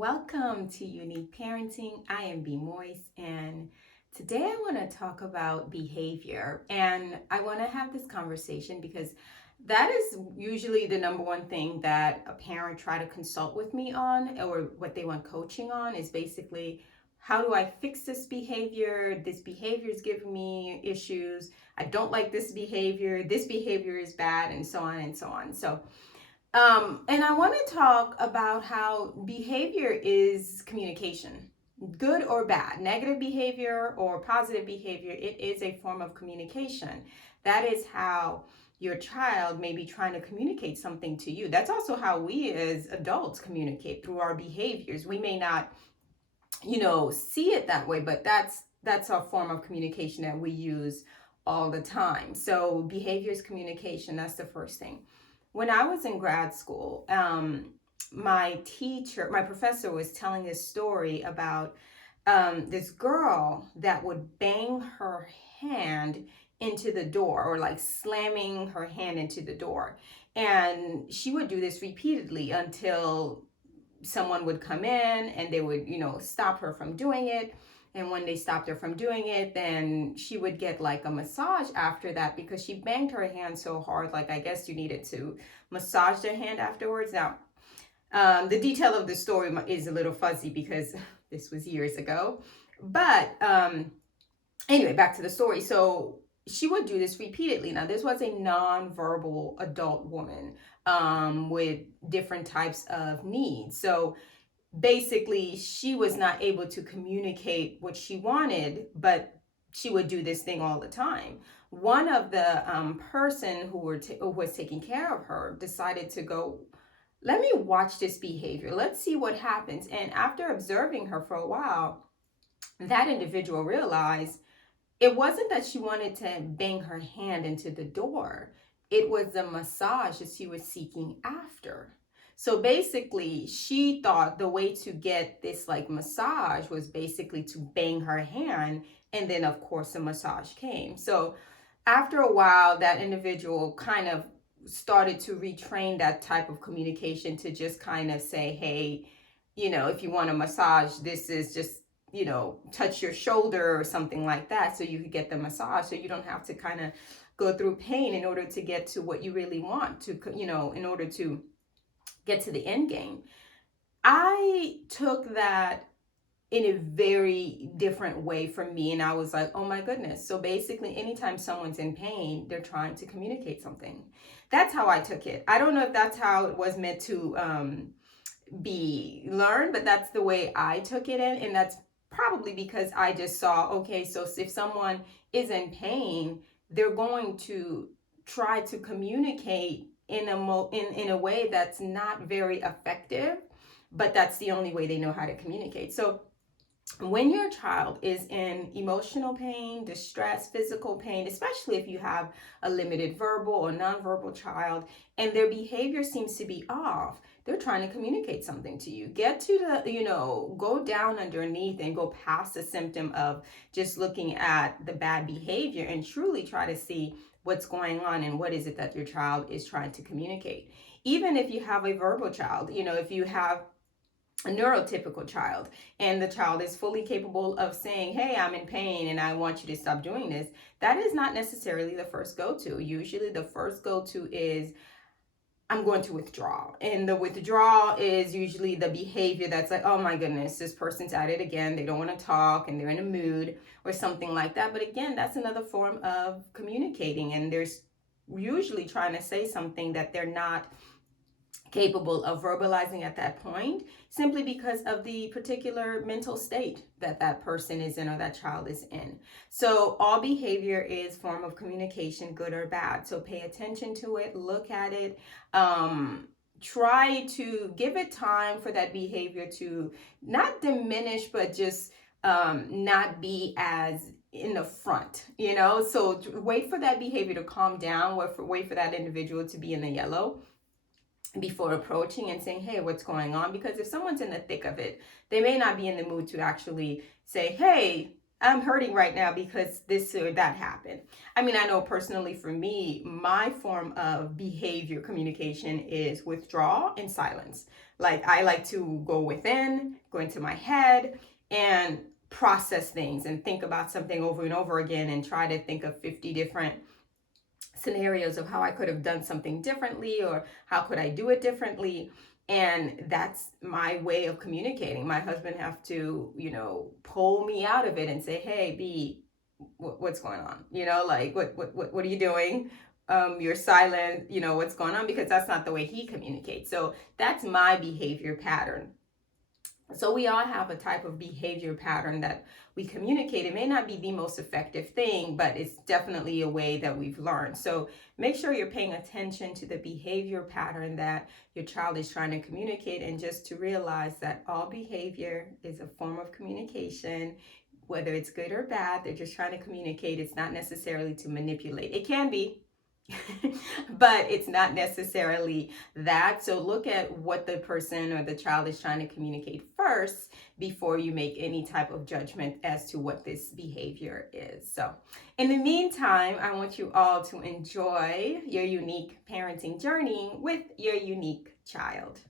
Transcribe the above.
Welcome to Unique Parenting. I am B. Moise, and today I want to talk about behavior. And I want to have this conversation because that is usually the number one thing that a parent try to consult with me on, or what they want coaching on is basically, how do I fix this behavior? This behavior is giving me issues. I don't like this behavior. This behavior is bad, and so on and so on. And I want to talk about how behavior is communication, good or bad, negative behavior or positive behavior. It is a form of communication. That is how your child may be trying to communicate something to you. That's also how we as adults communicate through our behaviors. We may not, see it that way, but that's a form of communication that we use all the time. So behavior is communication. That's the first thing. When I was in grad school, my professor was telling this story about this girl that would bang her hand into the door, or like slamming her hand into the door. And she would do this repeatedly until someone would come in and they would, stop her from doing it. And when they stopped her from doing it, then she would get like a massage after that, because she banged her hand so hard. Like, I guess you needed to massage their hand afterwards. Now, the detail of the story is a little fuzzy because this was years ago. But anyway, back to the story. So she would do this repeatedly. Now, this was a non-verbal adult woman with different types of needs. So basically, she was not able to communicate what she wanted, but she would do this thing all the time. One of the person who was taking care of her decided to go, let me watch this behavior. Let's see what happens. And after observing her for a while, that individual realized it wasn't that she wanted to bang her hand into the door. It was the massage that she was seeking after. So basically, she thought the way to get this like massage was basically to bang her hand. And then, of course, the massage came. So after a while, that individual kind of started to retrain that type of communication to just kind of say, hey, if you want a massage, this is just, touch your shoulder or something like that, so you could get the massage, so you don't have to kind of go through pain in order to get to what you really want to, in order to get to the end game. I took that in a very different way from me, and I was like, oh my goodness. So basically, anytime someone's in pain, they're trying to communicate something. That's how I took it. I don't know if that's how it was meant to be learned, but that's the way I took it in. And that's probably because I just saw, okay, so if someone is in pain, they're going to try to communicate in a way that's not very effective, but that's the only way they know how to communicate. So when your child is in emotional pain, distress, physical pain, especially if you have a limited verbal or nonverbal child, and their behavior seems to be off, they're trying to communicate something to you. Get to the, go down underneath and go past the symptom of just looking at the bad behavior, and truly try to see what's going on and what is it that your child is trying to communicate. Even if you have a verbal child, if you have a neurotypical child and the child is fully capable of saying, hey, I'm in pain and I want you to stop doing this, that is not necessarily the first go-to. Usually the first go-to is, I'm going to withdraw. And the withdrawal is usually the behavior that's like, oh my goodness, this person's at it again. They don't want to talk and they're in a mood or something like that. But again, that's another form of communicating. And there's usually trying to say something that they're not capable of verbalizing at that point, simply because of the particular mental state that that person is in, or that child is in. So all behavior is form of communication, good or bad. So pay attention to it, look at it, try to give it time for that behavior to not diminish, but just not be as in the front, so wait for that behavior to calm down, wait for that individual to be in the yellow before approaching and saying, hey, what's going on? Because if someone's in the thick of it, they may not be in the mood to actually say, hey, I'm hurting right now because this or that happened. I mean, I know personally for me, my form of behavior communication is withdrawal and silence. Like, I like to go within, go into my head, and process things and think about something over and over again and try to think of 50 different scenarios of how I could have done something differently or how could I do it differently. And that's my way of communicating. My husband have to, pull me out of it and say, "Hey, B, what's going on? Like what are you doing? You're silent. What's going on?" Because that's not the way he communicates. So that's my behavior pattern. So we all have a type of behavior pattern that we communicate. It may not be the most effective thing, but it's definitely a way that we've learned. So make sure you're paying attention to the behavior pattern that your child is trying to communicate, and just to realize that all behavior is a form of communication. Whether it's good or bad, they're just trying to communicate. It's not necessarily to manipulate. It can be, but it's not necessarily that. So look at what the person or the child is trying to communicate first before you make any type of judgment as to what this behavior is. So in the meantime, I want you all to enjoy your unique parenting journey with your unique child.